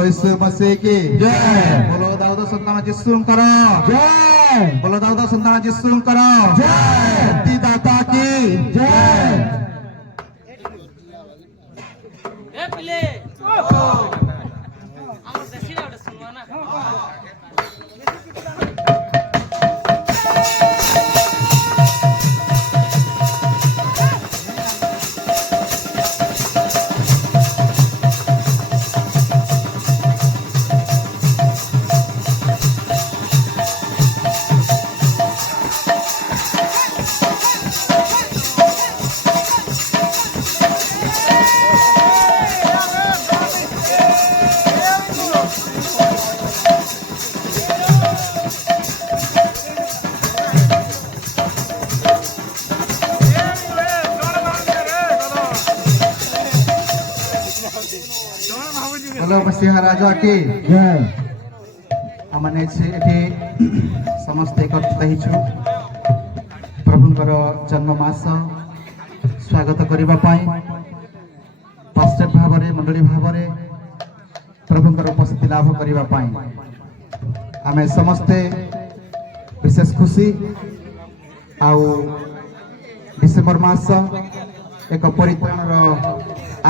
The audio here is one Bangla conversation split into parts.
बोलो यीशु मसीह की जय। बोलो दाऊद संतान यीशु करो जय। बोलो दाऊद संतान यीशु करो जय। मुक्तिदाता की जय। बोलो मसीहा राजा की जय। आमने एठी समस्त एकत्रित हिछु प्रभुंकर जन्म मास स्वागत करिबा पाई पास्टर भावरे मंडली भावरे प्रभुंकर उपस्थिति लाभ करिबा पाई आमे समस्ते विशेष खुशी आउ डिसेम्बर मास एक परित्राणर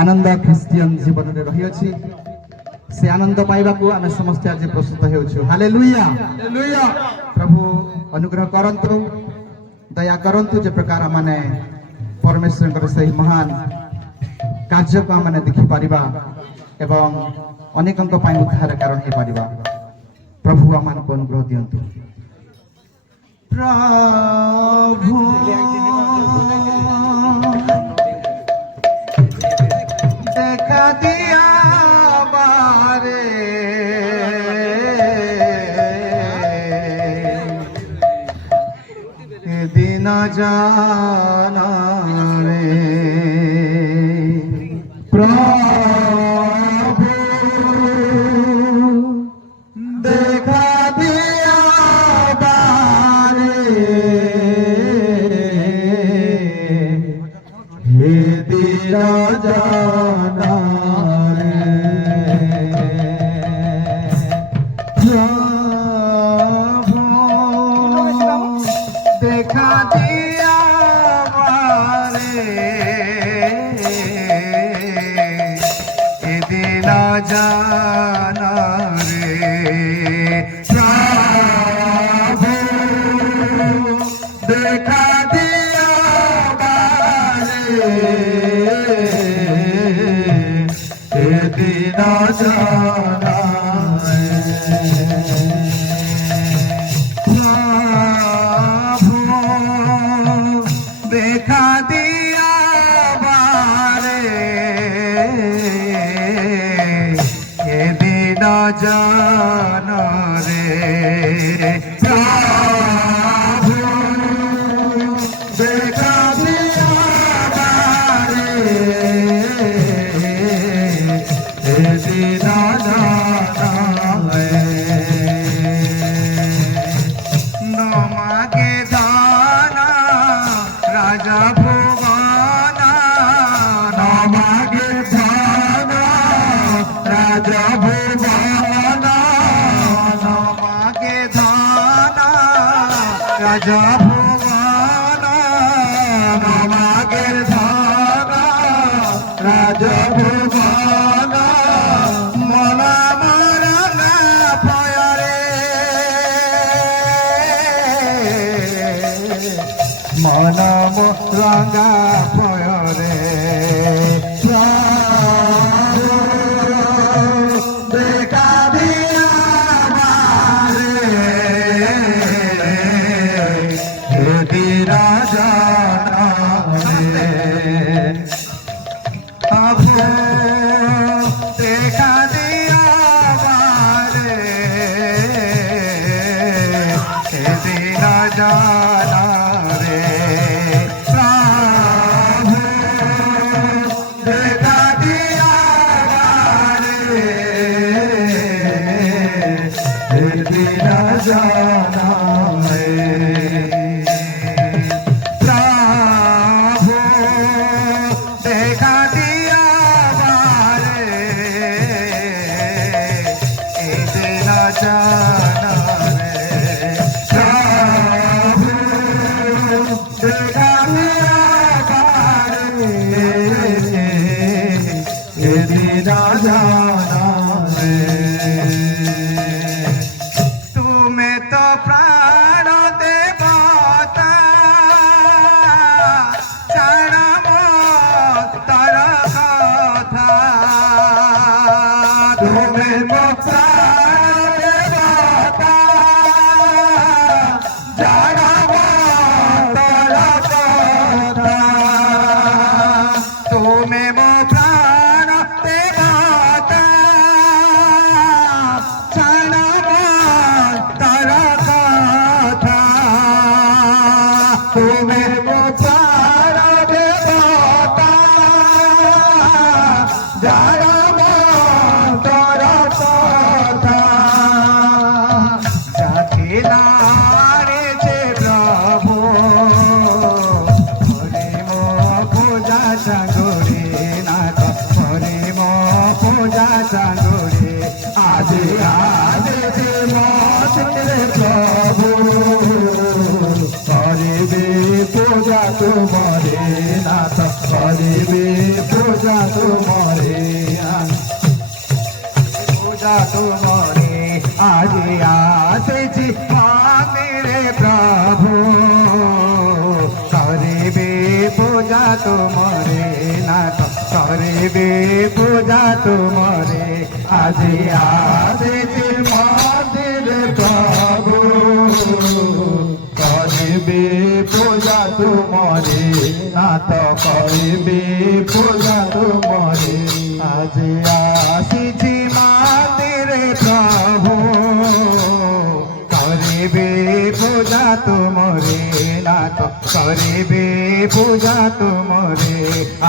आनंद ख्रिस्टियन जीवन में रही अछि से आनंद पाइबा को आमे समस्त आज प्रस्तुत हेउछु। Hallelujah hallelujah. प्रभु अनुग्रह करंतु दया करंतु जे प्रकार माने परमेश्वर सही महान कार्य को माने देखि परिबा एवं अनेकंक पाई उद्धार कारण हे परिबा। प्रभु आमान को अनुग्रह दियंतु। प्रभु देखा दिया बारे दिन जाना रे प्रभु देखा दिया बारे दिन जाना देखा दिया मारे दिन जाना रे प्रभु देखा दिया मारे दिन जाना देखा दिया बारे ये दिन जाना रे प्रभु देखा दिया बारे ये दिन जाना रे नमा के दाना राजा भुवाना नमागे धाना राजा भुवाना नमागे धाना राजा भुवाना नमागे धाना राजा भुवाना मना मरना पयरे मना रंगा पयरे देखा दिया बारे तेरा जाना देखा दिया बारे तेरा जाना जाना प्रभु देखा दिया बारे ତୁମେ ତ ପ୍ରାଣ ଦେବତା ଜାଣ ତର କଥା ତୁମେ ମୋ ପ୍ରାଣ ଦେବତା ଜାଣ ତର କଥା ତୁମେ ମୋ ପ୍ରାଣ ଦେବତା ଜାଣ ତର କଥା ତୁମେ ମୋ ପ୍ରାଣ ଦେବତା ଜାଣ ତର କଥା যাকে নাড়েছে প্রভু হরে মো পূজা সাগরে নাথ হরে মো পূজা সাগরে আজ আদেছে মতে প্রভু হরিবে পূজা তোমারে নাথ হরিবে পূজা তোমারে পূজা তোমারে আজ আসেছি মন্দিরে প্রভু করিবে পূজা তোমারে নাথ করিবে পূজা তোমারে আজ আসেছি মন্দিরে প্রভু করিবে পূজা তোমারে নাথ করিবে পূজা তোমারে আজ আসিছি মন্দিরে প্রভু করিবে পূজা তোমারে নাথ করিবে পূজা তোমারে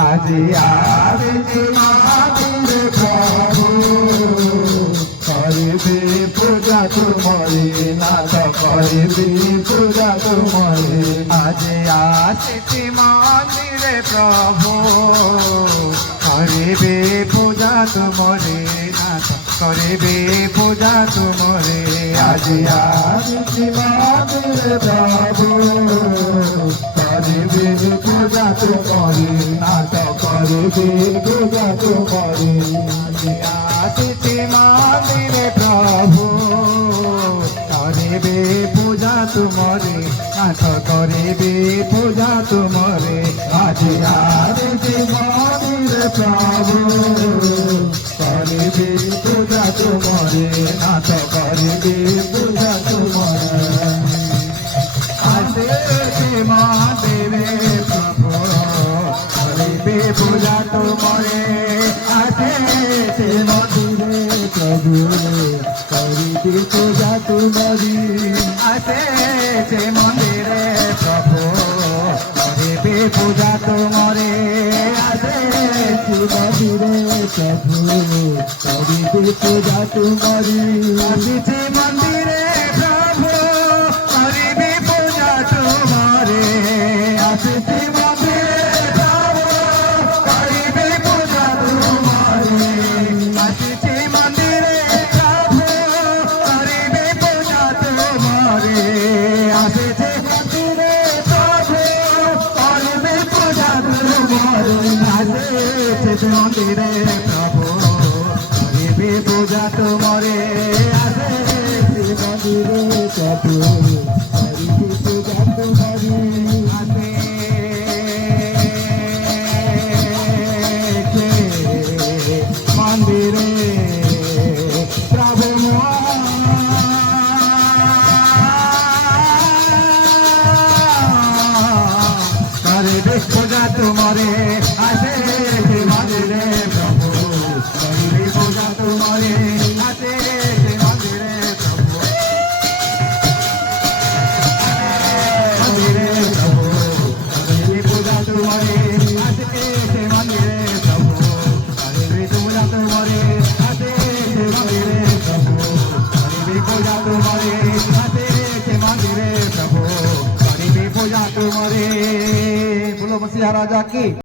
আজ আসিছি মন্দিরে প্রভু করিবে পূজা তোমারে নাথ করিবে পূজা তোমারে আজ আসিছি মন্দিরে প্রভু করিবে পূজা তোমারে নাথ করিবে পূজা তোমারে আজ আসিছি মন্দিরে প্রভু করিবে পূজা তোমারে নাথ করিবে পূজা তোমারে আজ আসিছি মন্দিরে প্রভু করিবে পূজা তোমারে নাথ করিবে পূজা তোমারে আজ আসিছি মন্দিরে প্রভু করিবে পূজা তোমারে নাথ করিবে পূজা তোমারে আসিছি মন্দিরে প্রভু করিবে পূজা তোমারে আসিছি মন্দিরে প্রভু করিবে পূজা তোমারি আসিছি মন্দিরে প্রভু করিবে পূজা তোমারে আসিছি মন্দিরে প্রভু করিবে পূজা তোমারি আসিছি মন্দিরে প্রভু করিবে পূজা তোমারে আসিছি মন্দিরে প্রভু করিবে পূজা তোমারে আসিছি মন্দিরে প্রভু করিবে পূজা তোমারে আসিছি মন্দিরে প্রভু করিবে পূজা তোমারে আসিছি মন্দিরে প্রভু করিবে পূজা তোমারে আসিছি মন্দিরে প্রভু করিবে পূজা তোমারে মন্দিরে প্রভু করিবে পূজা তোমারে আসিছি মন্দিরে প্রভু করিবে পূজা তোমারে আসিছি মন্দিরে প্রভু মন্দিরে প্রভু করিবে পূজা তোমারে আসিছি মন্দিরে প্রভু করিবে পূজা তোমারে আসিছি মন্দিরে প্রভু করিবে পূজা তোমারে আসিছি মন্দিরে প্রভু করিবে পূজা তোমারে। बोलो मसीहा राजा की।